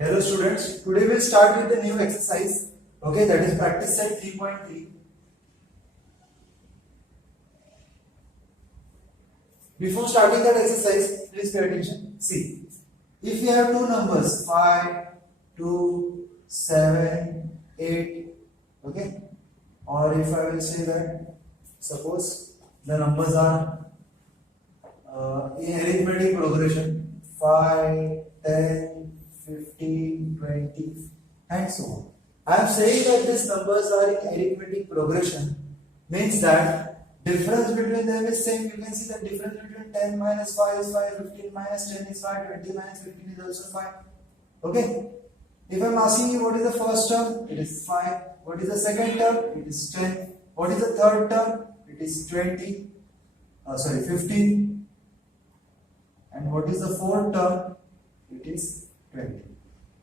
Hello students, today we'll start with the new exercise. Okay, that is practice set 3.3. Before starting that exercise, please pay attention. See, if you have two numbers 5, 2, 7, 8, okay, or if I will say that suppose the numbers are in arithmetic progression 5, 10, 15, 20, and so on. I am saying that these numbers are in arithmetic progression means that difference between them is same. You can see the difference between 10 minus 5 is 5, 15 minus 10 is 5, 20 minus 15 is also 5. Okay. If I am asking you what is the first term, it is 5. What is the second term? It is 10. What is the third term? It is 20. 15. And what is the fourth term? It is 20.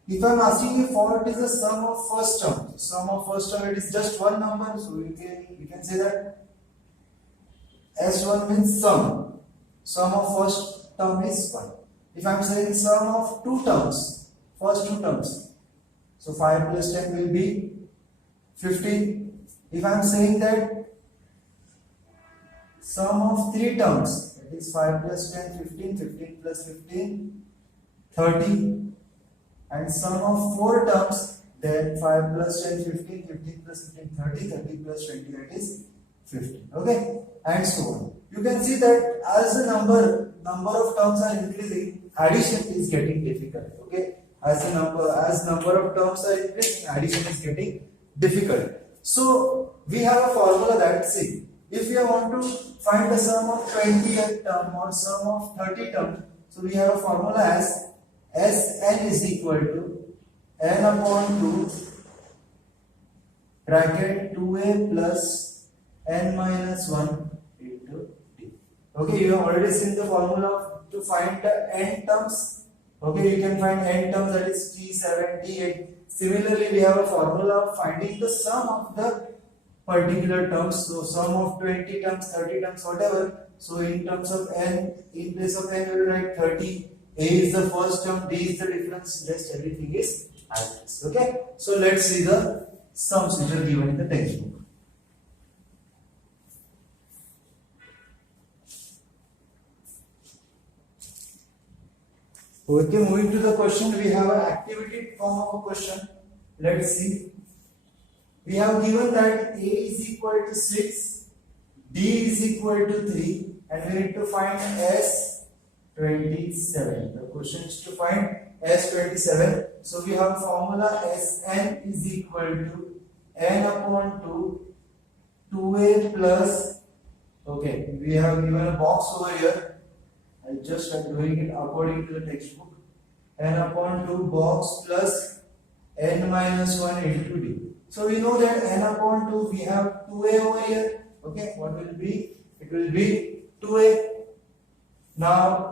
If I am asking you what is the sum of first term, so sum of first term it is just one number, so you can say that S1 means sum. Sum of first term is 1. If I am saying sum of two terms, first two terms, so 5 plus 10 will be 15. If I am saying that sum of three terms, that is 5 plus 10, 15, 15 plus 15, 30. And sum of four terms, then 5 plus 10, 15, 15 plus 15, 30, 30 plus 20, that is 15. Okay, and so on. You can see that as the number of terms are increasing, addition is getting difficult. Okay, as number of terms are increasing, addition is getting difficult. So we have a formula that, see, if you want to find the sum of 20th term or sum of 30 terms, so we have a formula as Sn is equal to n upon 2 bracket 2a plus n minus 1 into d. Okay, you have already seen the formula to find the n terms. Okay, you can find n terms, that is t7, t8. Similarly, we have a formula of finding the sum of the particular terms. So sum of 20 terms, 30 terms, whatever. So in terms of n, in place of n, we will write 30. A is the first term, D is the difference, rest everything is as it is. Okay, so let's see the sums which are given in the textbook. Okay, moving to the question, we have an activity form of a question. Let's see. We have given that A is equal to 6, D is equal to 3, and we need to find S27. The question is to find S27. So we have formula Sn is equal to n upon 2, 2a plus, okay, we have given a box over here. I just am doing it according to the textbook. N upon 2 box plus n minus 1 into d. So we know that n upon 2 we have 2a over here. Okay, what will it be? It will be 2a. Now,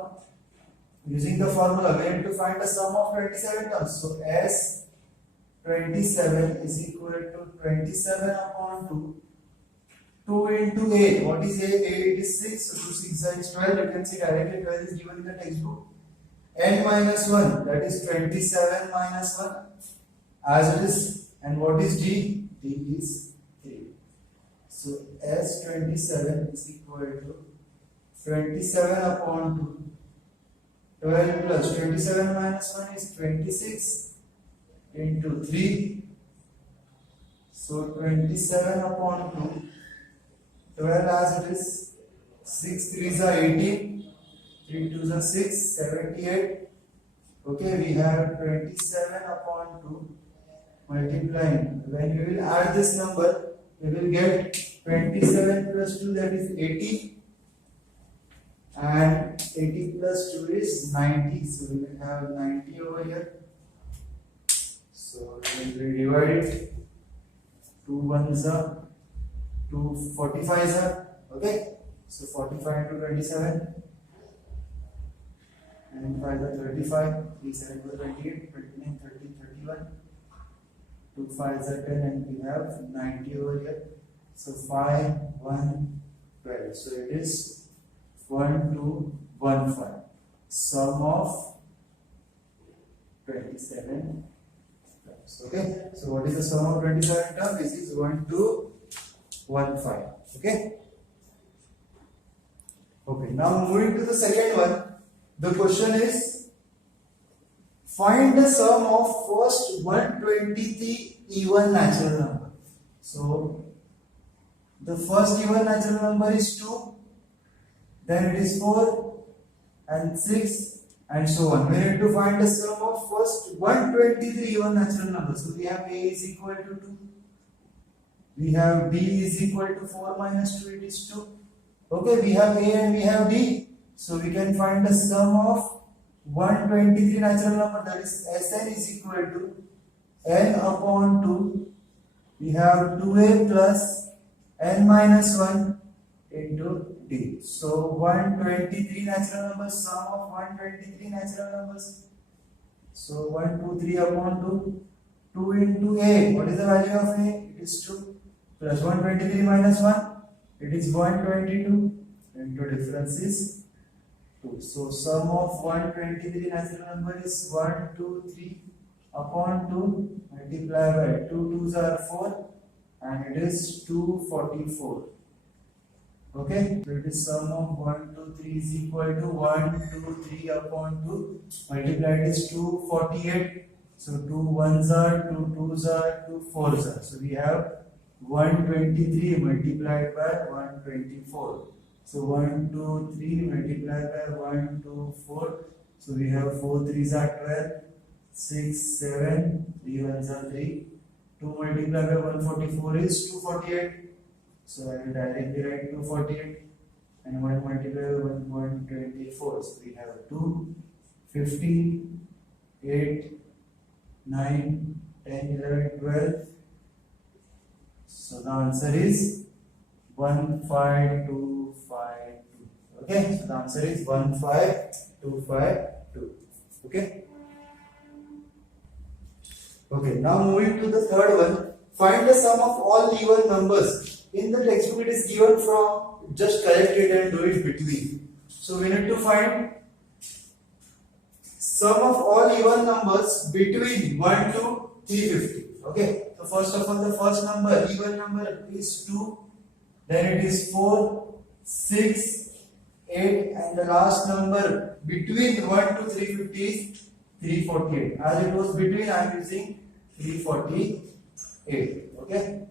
using the formula, we have to find the sum of 27 terms. So S27 is equal to 27 upon 2. 2 into A. What is A? A, it is 6. So 2 6 is 12. You can see directly 12 is given in the textbook. N minus 1. That is 27 minus 1. As it is. And what is D? D is 3. So S27 is equal to 27 upon 2. 12 plus 27 minus 1 is 26 into 3. So 27 upon 2. 12 as it is. 6 3s are 18. 3 2s are 6. 78. Okay, we have 27 upon 2 multiplying. When we will add this number, we will get 27 plus 2, that is 80. And 80 plus 2 is 90, so we will have 90 over here. So we will divide it. 2 1s are 2 45s are, okay. So 45 into 27, and 5 are 35, 3 7 are 28, 29, 30, 31. 2 5s are 10, and we have 90 over here. So 5 1 12. So it is 1 2 1 5. Sum of 27 terms. Okay, so what is the sum of 27 terms? This is 1 2 1 5. Okay. Okay, now moving to the second one. The question is, find the sum of first 123 even natural number. So the first even natural number is 2, then it is 4 and 6 and so on. We need to find the sum of first 123 even natural numbers. So we have a is equal to 2, we have b is equal to 4 minus 2, it is 2. Okay, we have a and we have d, so we can find the sum of 123 natural number, that is Sn is equal to n upon 2. We have 2a plus n minus 1 into d. So 123 natural numbers, sum of 123 natural numbers. So 1 2 3 upon 2, 2 into a. What is the value of a? It is 2 plus 123 minus 1. It is 122 into difference is 2. So sum of 123 natural number is 1 2 3 upon 2 multiply by 2 2s are 4 and it is 244. Okay, so it is sum of 1 2 3 is equal to 1 2 3 upon 2 multiplied is 248. So 2 1s are 2 2s are 2 4s are. So we have 123 multiplied by 124. So 1 2 3 multiplied by 1 2 4. So we have 4 3s are 12, 6 7, 3 1s are 3. 2 multiplied by 144 is 248. So I will directly write 248 and 1 multiplied by 124. So we have 2, 15, 8, 9, 10, 11, 12. So the answer is 15252. Okay, so the answer is 15252. Okay. Okay, now moving to the third one. Find the sum of all even numbers. In the textbook it is given from, just correct it and do it between. So we need to find sum of all even numbers between 1 to 350. Okay, so first of all, the first number, even number is 2, then it is 4, 6, 8, and the last number between 1 to 350 is 348. As it was between, I am using 348. Okay,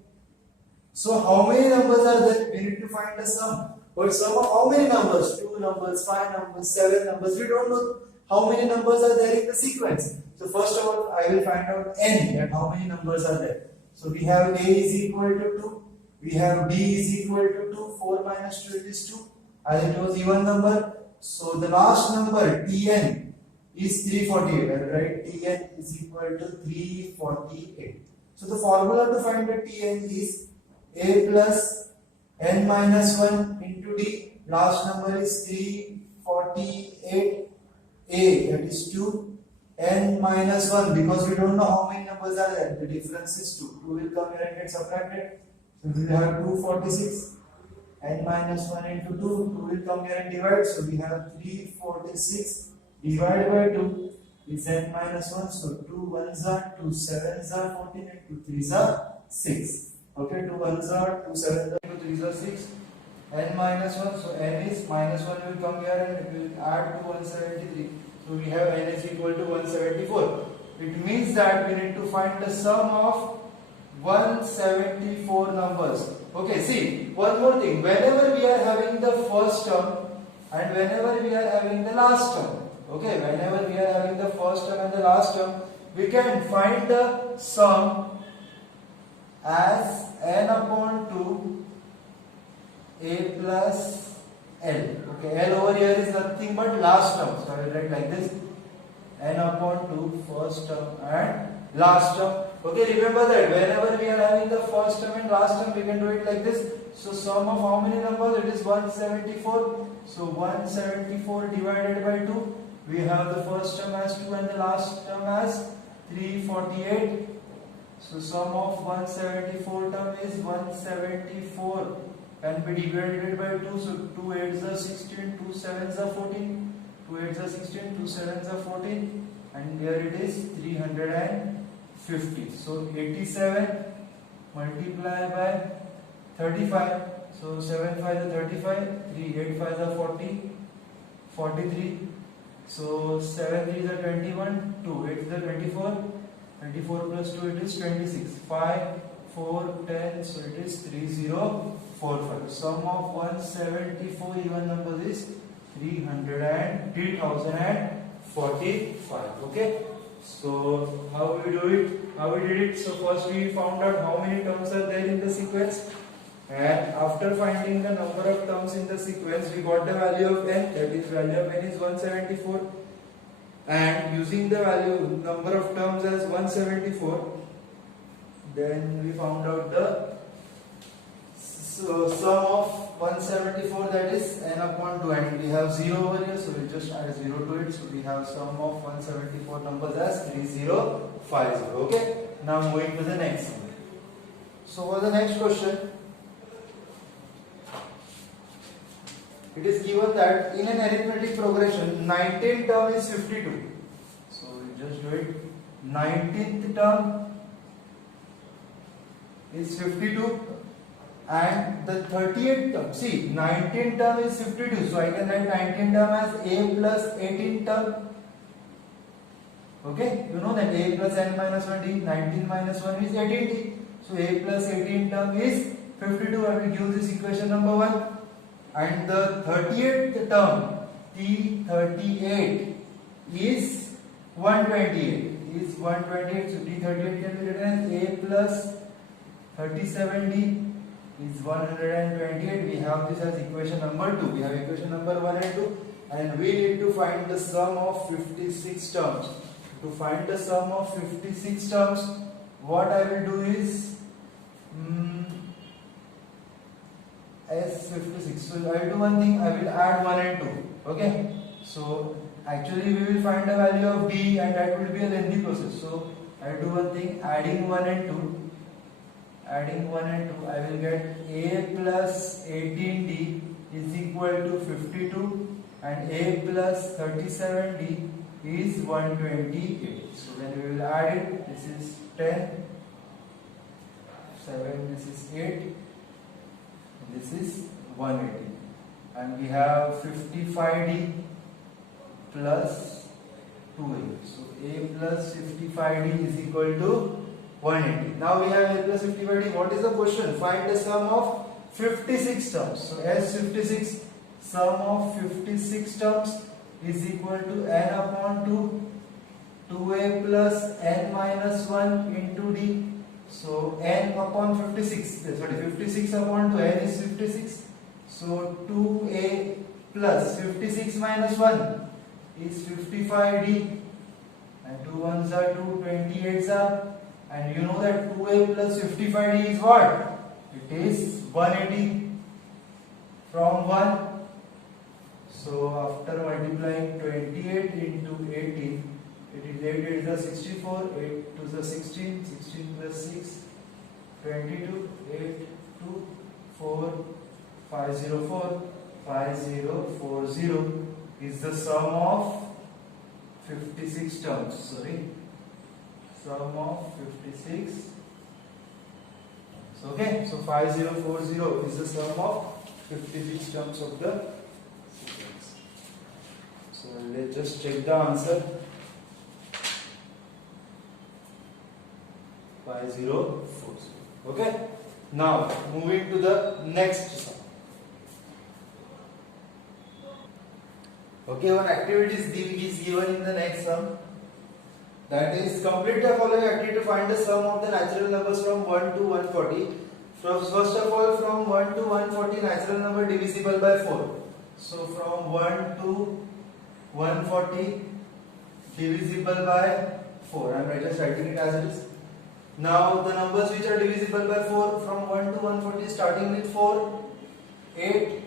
so how many numbers are there? We need to find the sum. But sum of how many numbers? 2 numbers, 5 numbers, 7 numbers. We don't know how many numbers are there in the sequence. So first of all, I will find out n, that how many numbers are there. So we have a is equal to 2, we have b is equal to 2, 4 minus 2 is 2, as it was even number. So the last number tn is 348. I will write tn is equal to 348. So the formula to find the tn is a plus n minus 1 into d. Last number is 348. A, that is 2. N minus 1, because we don't know how many numbers are there, the difference is 2. 2 will come here and get subtracted. So we will have 246. N minus 1 into 2, 2 will come here and divide. So we have 346 divided by 2 is n minus 1. So 2 1s are 2 7s are 14 and 2 3s are 6. Okay, 2 1s are 2 7s are 2 3s are 6. N minus 1, so n is minus 1 will come here and it will add to 173. So we have n is equal to 174. It means that we need to find the sum of 174 numbers. Okay, see, one more thing. Whenever we are having the first term and whenever we are having the last term, okay, whenever we are having the first term and the last term, we can find the sum as n upon 2 a plus L. Okay, L over here is nothing but last term. So I will write like this: n upon 2 first term and last term. Okay, remember that whenever we are having the first term and last term, we can do it like this. So sum of how many numbers? It is 174. So 174 divided by 2. We have the first term as 2 and the last term as 348. So sum of 174 term is 174. Can be divided by 2, so 2 8s are 16, 2 7s are 14, 2 8s are 16, 2 7s are 14. and here it is 350. So 87 multiply by 35. So 7 5 is 35, 3 8 5 is 40, 43. So 7 3 is 21, 2 8 is 24, 24 plus 2 it is 26, 5 4 10, so it is 3045. Sum of 174 even numbers is 3045. Okay. So how we do it? How we did it? So first we found out how many terms are there in the sequence, and after finding the number of terms in the sequence, we got the value of n. That is, value of n is 174, and using the value number of terms as 174, then we found out the sum of 174, that is n upon 2, and we have 0 over here, so we just add 0 to it. So we have sum of 174 numbers as 3050. Okay. Now moving to the next one. So for the next question, it is given that in an arithmetic progression 19th term is 52. So we just do it. 19th term is 52 and the 30th term, see, 19th term is 52, so I can write 19th term as a plus 18th term. Okay, you know that a plus n minus 1d, 19 minus 1 is 18d, so a plus 18th term is 52. I will give this equation number 1. And the 38th term, T38 is 128, so T38 can be written as a plus 37d is 128. We have this as equation number 2. We have equation number 1 and 2, and we need to find the sum of 56 terms. To find the sum of 56 terms, what I will do is S56. So I will do one thing, I will add 1 and 2. Okay. So actually we will find the value of d, and that will be a lengthy process. So I will do one thing, adding 1 and 2. Adding 1 and 2, I will get a plus 18d is equal to 52, and a plus 37d is 128. So when we will add it, this is 10, 7, this is 8, this is 180, and we have 55d plus 2a. So a plus 55d is equal to 180. Now we have a plus 55d. What is the question? Find the sum of 56 terms. So S56, sum of 56 terms is equal to n upon 2, 2a plus n minus 1 into d. So n upon 56, sorry, 56 upon 2, n is 56. So 2a plus 56 minus 1 is 55d, and 2 1s are 2, 28s are, and you know that 2a plus 55d is what? It is 180 from 1. So after multiplying 28 into 18, it is 8 8 is 64, 8 to the 16, 16 plus 6, 22, 8, 2, 4, 504, 5040 is the sum of 56 terms. Sorry, sum of 56. Okay, so 5040 is the sum of 56 terms of the sequence. So let's just check the answer. 5040. Okay, now moving to the next sum. Okay, one activity is given in the next sum. That is, complete the following activity to find the sum of the natural numbers from 1 to 140. First of all, from 1 to 140, natural number divisible by 4. So from 1 to 140 divisible by 4. I am just writing it as it is. Now the numbers which are divisible by 4 from 1 to 140, starting with 4, 8,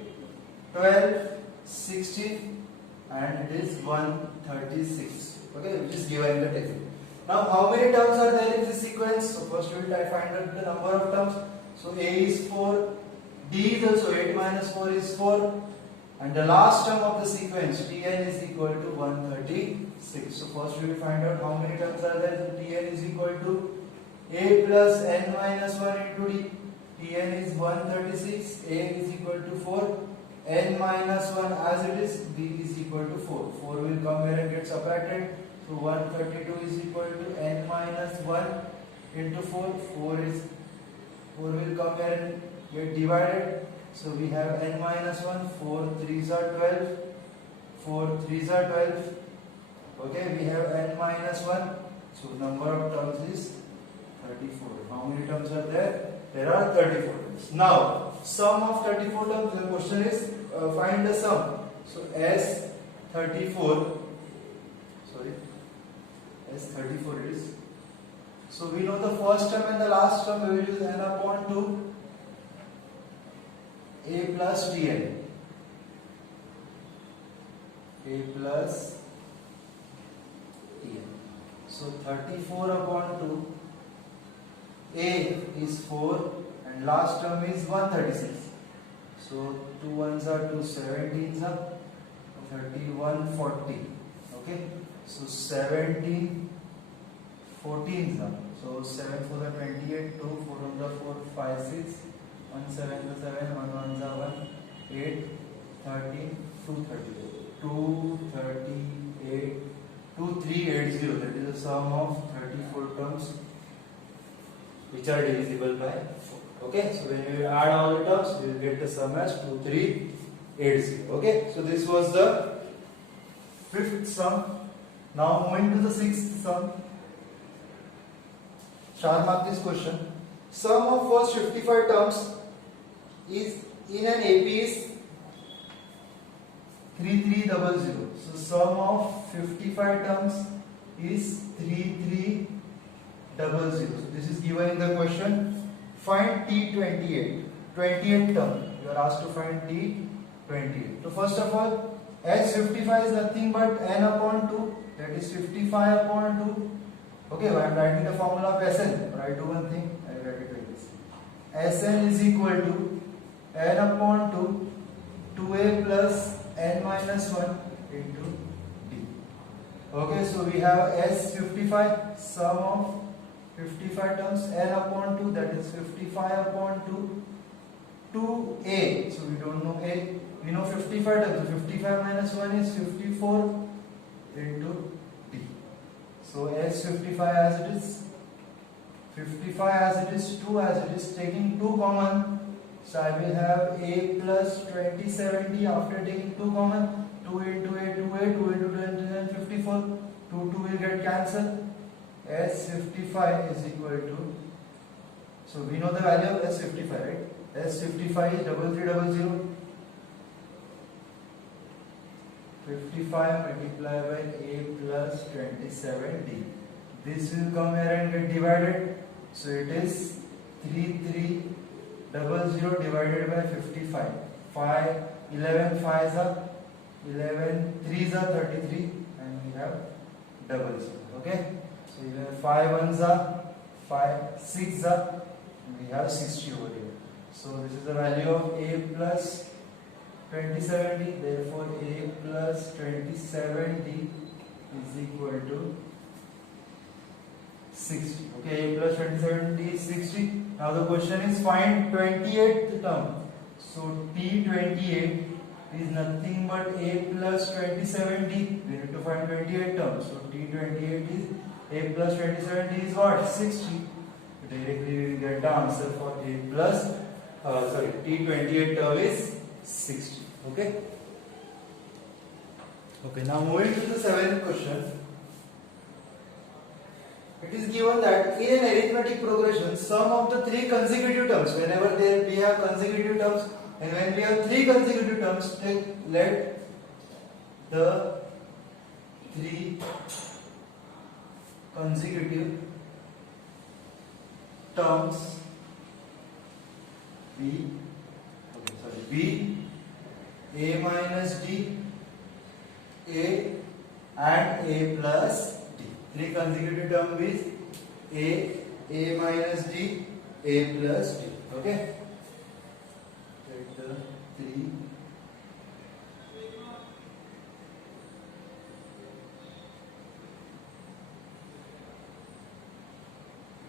12, 16, and it is 136. Okay, which is given in the table. Now how many terms are there in this sequence? So first we will find out the number of terms. So a is 4, d is also 8 minus 4 is 4, and the last term of the sequence tn is equal to 136. 6. So first we will find out how many terms are there. So Tn is equal to a plus n minus 1 into d. Tn is 136, a is equal to 4, n minus 1 as it is, d is equal to 4. 4 will come here and get subtracted. So 132 is equal to n minus 1 into 4. 4 will come here and get divided. So we have n minus 1, 4 3s are 12, 4 3s are 12. Okay, we have n minus 1. So number of terms is 34. How many terms are there? There are 34 terms. Now, sum of 34 terms, the question is find the sum. So S34 it is. So we know the first term and the last term. We will use n upon 2 a plus tn. A plus tn. So 34 upon 2. A is 4 and last term is 136. So 2 ones are 2, 17s are 31, 40. Okay. So 17, 14s are. So 7 for the 28, 2, 4 on the 4, 5, 6, 1, 7 the 7, 1 ones are 1, 8, 13, 238. 238, 2380. That is the sum of 34 terms which are divisible by 4. Okay, so when you add all the terms, you will get the sum as 2380. Okay, so this was the fifth sum. Now moving to the sixth sum. Star mark this question. Sum of first 55 terms is in an AP is 3300. So sum of 55 terms is 3300. So this is given in the question. Find T28. 28 term. You are asked to find T28. So first of all, S55 is nothing but n upon 2. That is 55 upon 2. Okay, I am writing the formula of Sn. But I do one thing. I will write it like this. Sn is equal to n upon 2, 2a plus n minus 1 into d. Okay, so we have S55, sum of 55 terms, n upon 2, that is 55 upon 2, 2a, so we don't know a, we know 55 terms, so 55 minus 1 is 54 into d. So S55 as it is, 55 as it is, 2 as it is, taking 2 common, so I will have a plus 2070 after taking 2 common, 2 into a, 2a, 2 into 20, 54, 2 will get cancelled. S55 is equal to, so we know the value of S55, right? S55 is 3300. 55 multiplied by a plus 27d. This will come here and get divided. So it is 3300 divided by 55. 5, 11 5s are 11 3s are 33 and we have 00. Okay. So 5 ones are 5, 6 are, we have 60 over here. So this is the value of a plus 2070. Therefore, a plus 2070 is equal to 60. Okay, a plus 2070 is 60. Now the question is find 28th term. So T28 is nothing but a plus 2070. We need to find 28 terms. So T28 is a plus 2070 is what? 60. Directly we will get the answer for a plus T28 term is 60. Okay. Okay. Now moving to the seventh question. It is given that in an arithmetic progression, sum of the three consecutive terms, whenever we have consecutive terms, and when we have three consecutive terms, let the three consecutive terms be a minus d, a and a plus d. Three consecutive terms is a minus d, a plus d. Okay. Let the three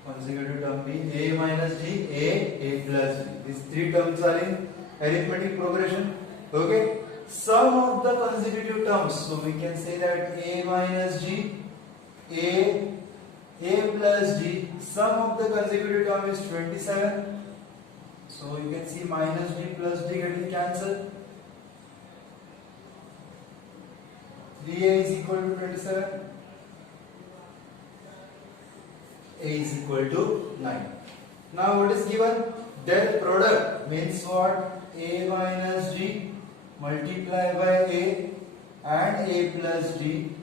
consecutive term be a minus d, a plus d. These three terms are in arithmetic progression. Okay, sum of the consecutive terms, so we can say that a minus d, a plus d, sum of the consecutive term is 27. So you can see minus d plus d getting cancelled. 3a is equal to 27. A is equal to 9. Now what is given? Their product means what? A minus d multiplied by a and a plus d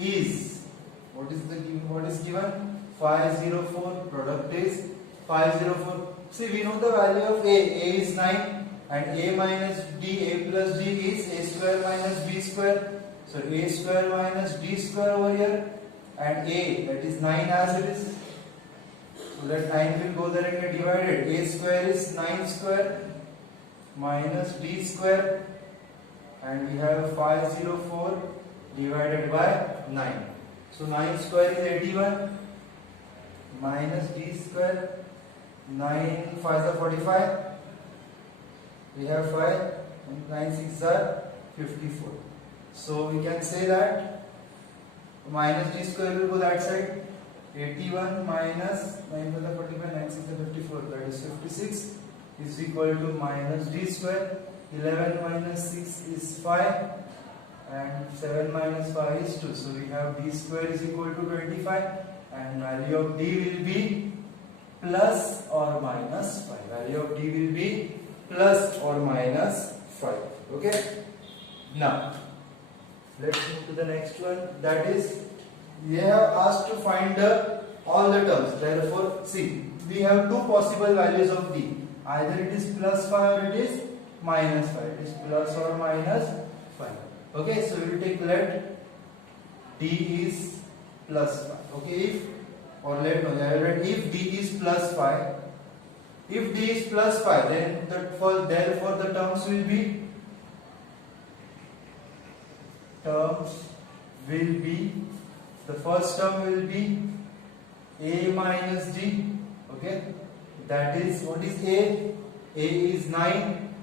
is what is given? 504. Product is 504. See, we know the value of a. A is 9 and a minus d, a plus d is a square minus b square. So a square minus d square over here, and a, that is 9 as it is. So that 9 will go there and get divided. A square is 9 square minus d square, and we have 504 divided by 9. So 9 square is 81 minus d square. 9 5s are 45. We have 5 and 9 6s are 54. So we can say that minus d square will go that side. 81 minus 9 5s are 45, 9 6s are 54, that is 56 is equal to minus d square. 11 minus 6 is 5 and 7 minus 5 is 2. So we have d square is equal to 25 and value of d will be plus or minus 5. Value of d will be plus or minus 5. Okay. Now let's move to the next one. That is, we have asked to find all the terms. Therefore, see, we have two possible values of d. Either it is plus 5 or it is minus 5. It is plus or minus 5. Okay, so we will take let d is plus 5. Okay, if d is plus 5, if d is plus 5, then therefore the terms will be the first term will be a minus d. Okay, that is, what is a? A is 9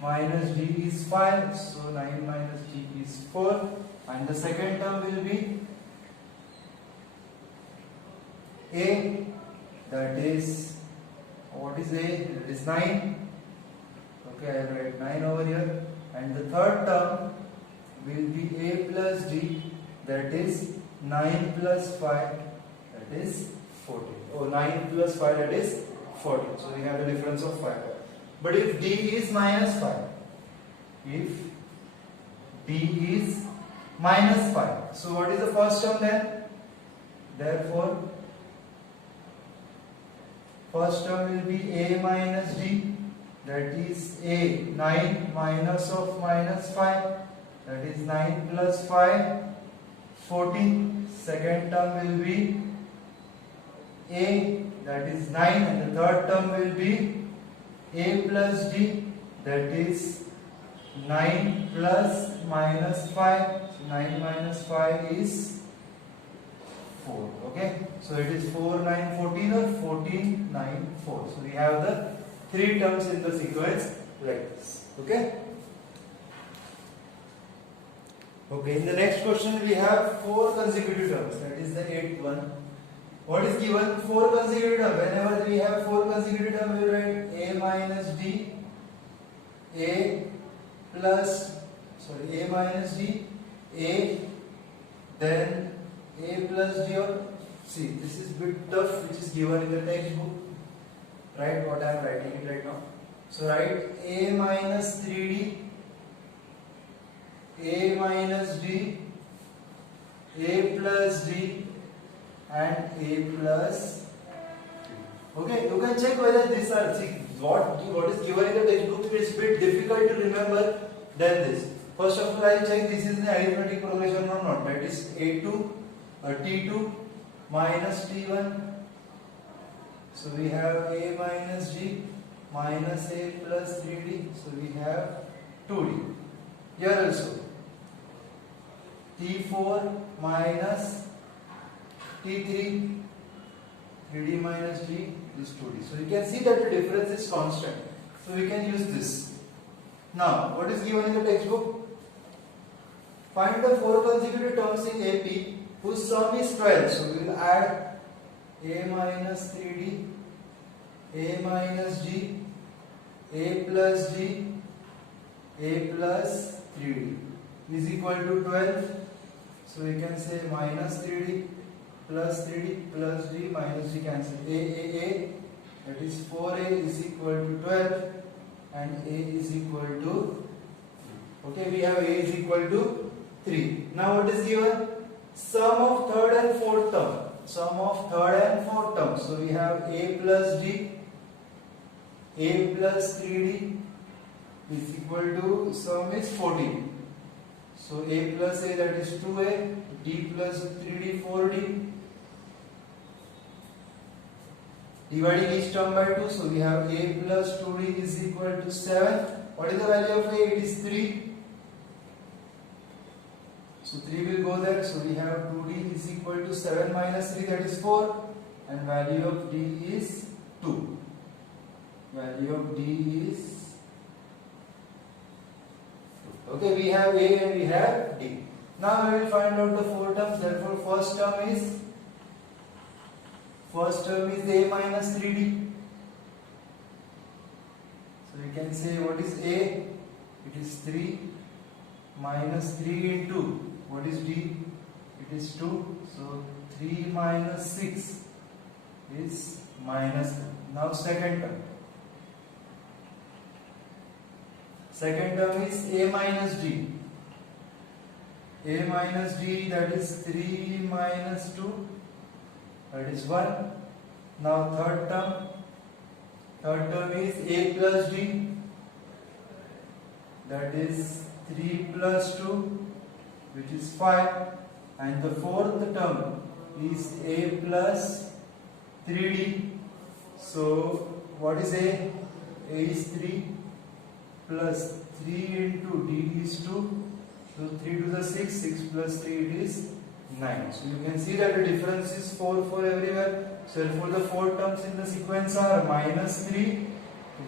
minus d is 5, so 9 minus d is 4, and the second term will be a, that is, what is a? That is 9. Okay, I will write 9 over here, and the third term will be a plus d, that is 9 plus 5, that is 14. Oh, 9 plus 5, that is 14. So we have a difference of 5. But if d is minus 5, if d is minus 5, so what is the first term then? Therefore, first term will be a minus d, that is a 9 minus of minus 5, that is 9 plus 5, 14. Second term will be a, that is 9, and the third term will be a plus d, that is 9 plus minus 5. So 9 minus 5 is 4. Okay, so it is 4 9 14 or 14 9 4. So we have the three terms in the sequence like this. Okay. Okay, in the next question we have 4 consecutive terms, that is the 8th one. What is given? 4 consecutive terms. Whenever we have 4 consecutive terms, we will write a minus d, a minus d, a, then a plus d, or see, this is bit tough, which is given in the textbook. Right, what I am writing it right now. So write a minus 3d, a minus d, a plus d, and a plus d. Okay, you can check whether these are, see, what is given in the textbook is a bit difficult to remember than this. First of all, I will check this is the arithmetic progression or not. That is a2 t2 minus t1. So we have a minus d minus a plus 3d. So we have 2d. Here also t4 minus T3, 3D minus D is 2D. So you can see that the difference is constant. So we can use this. Now, what is given in the textbook? Find the 4 consecutive terms in AP whose sum is 12. So we will add A minus 3D, A minus D, A plus D, A plus 3D is equal to 12. So we can say minus 3D plus 3D plus D minus D cancel. A, that is 4A is equal to 12 and A is equal to, okay, we have A is equal to 3. Now what is given? Sum of third and fourth term. Sum of third and fourth term. So we have A plus D, A plus 3D is equal to, sum is 14. So A plus A, that is 2A, D plus 3D 4D. Dividing each term by 2, so we have A plus 2D is equal to 7. What is the value of A? It is 3. So 3 will go there, so we have 2D is equal to 7 minus 3, that is 4. And value of D is 2. Value of D is 2. Okay, we have A and we have D. Now we will find out the 4 terms. Therefore, first term is A minus 3D. So we can say what is A? It is 3 minus 3 into what is D? It is 2. So 3 minus 6 is minus 1. Now second term. Second term is A minus D. A minus D, that is 3 minus 2, that is 1. Now third term is A plus D, that is 3 plus 2, which is 5. And the fourth term is A plus 3D. So what is A? A is 3 plus 3 into D is 2. So 3 to the 6, 6 plus 3 it is 9. So you can see that the difference is 4 everywhere. So therefore the 4 terms in the sequence are minus 3,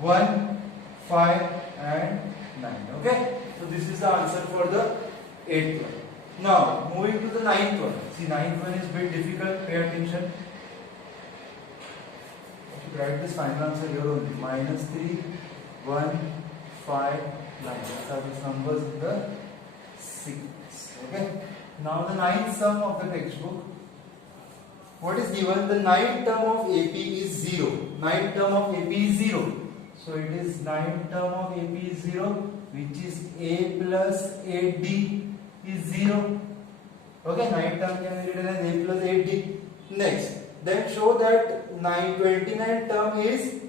1, 5 and 9. Okay. So this is the answer for the 8th one. Now moving to the 9th one. See, 9th one is a bit difficult. Pay attention. Okay, write this final answer here only. Minus 3, 1, 5, 9. These are the numbers in the sequence. Okay. Now the 9th sum of the textbook. What is given? The 9th term of AP is 0. 9th term of AP is 0. So it is 9th term of AP is 0, which is A plus 8D is 0. Okay, 9th term can be written as A plus 8D. Next, then show that 29th term is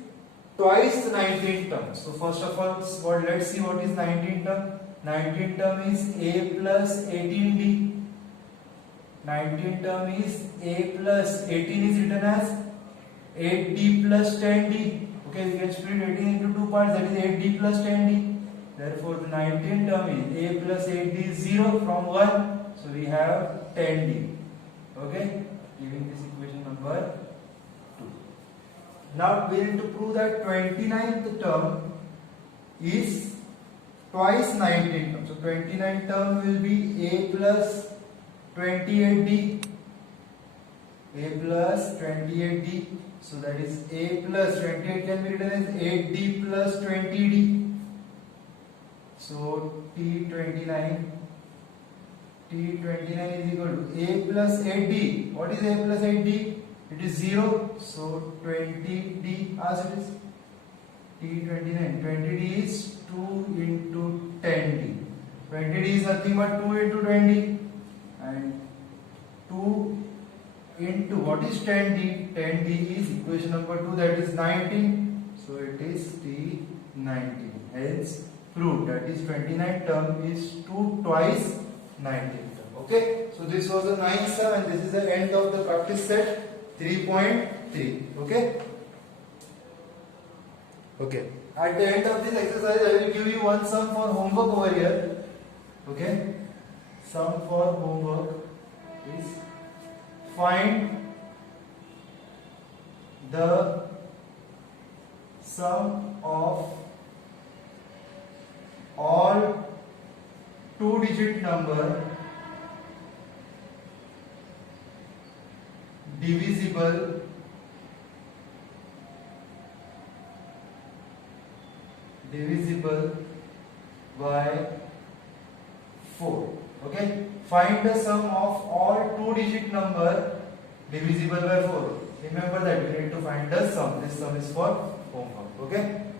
twice the 19th term. So first of all, let's see what is 19th term. 19th term is A plus 18D. 19th term is A plus 18 is written as 8D plus 10D. Okay, we can split 18 into 2 parts, that is 8D plus 10D. Therefore, the 19th term is A plus 8D is 0 from 1. So we have 10D. Okay, giving this equation number 2. Now we need to prove that 29th term is twice 19th term. So 29th term will be A plus 28D. A plus 28D. So that is A plus 28 can be written as 8D plus 20D. So T29 is equal to A plus 8D. What is A plus 8D? It is 0. So 20D as it is. T29. 20D is 2 into 10D. 20D is nothing but 2 into 20. And 2 into what is 10D? 10D is equation number 2, that is 19. So it is T19. Hence proved, that is 29th term is 2 twice 19th term. Okay. So this was the 9th sum and this is the end of the practice set 3.3. Okay. Okay. At the end of this exercise, I will give you one sum for homework over here. Okay. Sum for homework is find the sum of all two-digit number divisible by 4. Okay, find the sum of all two-digit number divisible by 4. Remember that we need to find the sum. This sum is for homework. Okay.